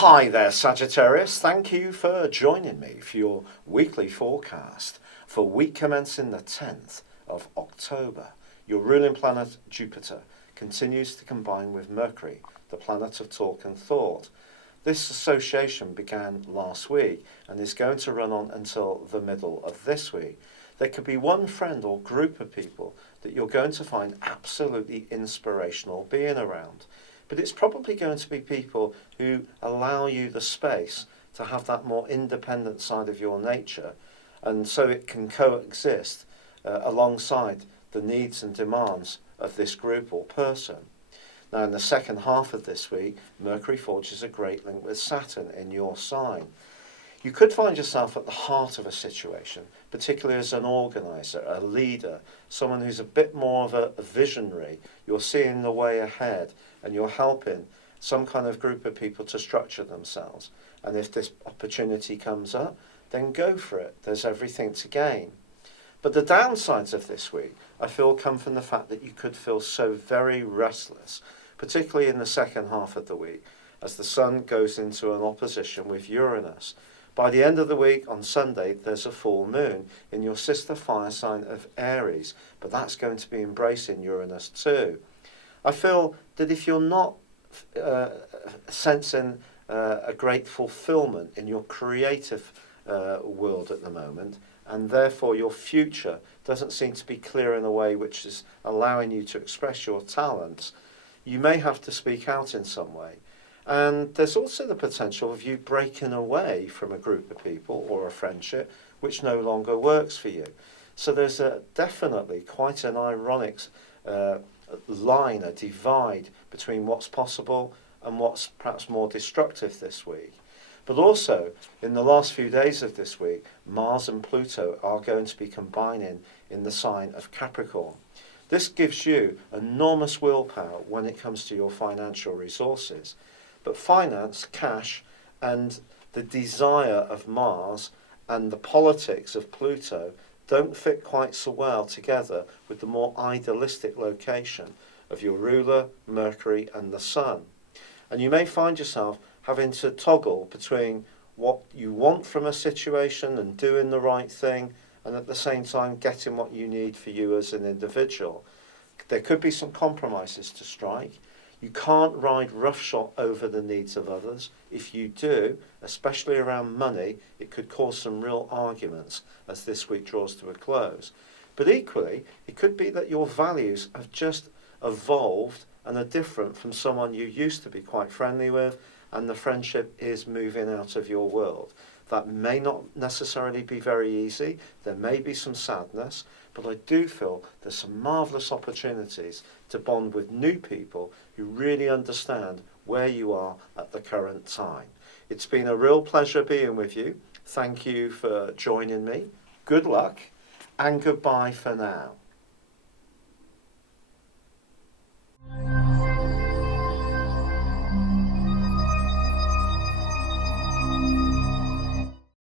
Hi there, Sagittarius. Thank you for joining me for your weekly forecast for week commencing the 10th of October. Your ruling planet, Jupiter, continues to combine with Mercury, the planet of talk and thought. This association began last week and is going to run on until the middle of this week. There could be one friend or group of people that you're going to find absolutely inspirational being around. But it's probably going to be people who allow you the space to have that more independent side of your nature, and so it can coexist alongside the needs and demands of this group or person. Now, in the second half of this week, Mercury forges a great link with Saturn in your sign. You could find yourself at the heart of a situation, particularly as an organiser, a leader, someone who's a bit more of a visionary. You're seeing the way ahead and you're helping some kind of group of people to structure themselves. And if this opportunity comes up, then go for it. There's everything to gain. But the downsides of this week, I feel, come from the fact that you could feel so very restless, particularly in the second half of the week, as the Sun goes into an opposition with Uranus. By the end of the week, on Sunday, there's a full moon in your sister fire sign of Aries, but that's going to be embracing Uranus too. I feel that if you're not sensing a great fulfillment in your creative world at the moment, and therefore your future doesn't seem to be clear in a way which is allowing you to express your talents, you may have to speak out in some way. And there's also the potential of you breaking away from a group of people or a friendship which no longer works for you. So there's definitely quite an ironic line, a divide between what's possible and what's perhaps more destructive this week. But also, in the last few days of this week, Mars and Pluto are going to be combining in the sign of Capricorn. This gives you enormous willpower when it comes to your financial resources. But finance, cash, and the desire of Mars and the politics of Pluto don't fit quite so well together with the more idealistic location of your ruler, Mercury, and the Sun. And you may find yourself having to toggle between what you want from a situation and doing the right thing, and at the same time getting what you need for you as an individual. There could be some compromises to strike. You can't ride roughshod over the needs of others. If you do, especially around money, it could cause some real arguments as this week draws to a close. But equally, it could be that your values have just evolved and are different from someone you used to be quite friendly with, and the friendship is moving out of your world. That may not necessarily be very easy. There may be some sadness, but I do feel there's some marvellous opportunities to bond with new people who really understand where you are at the current time. It's been a real pleasure being with you. Thank you for joining me. Good luck and goodbye for now.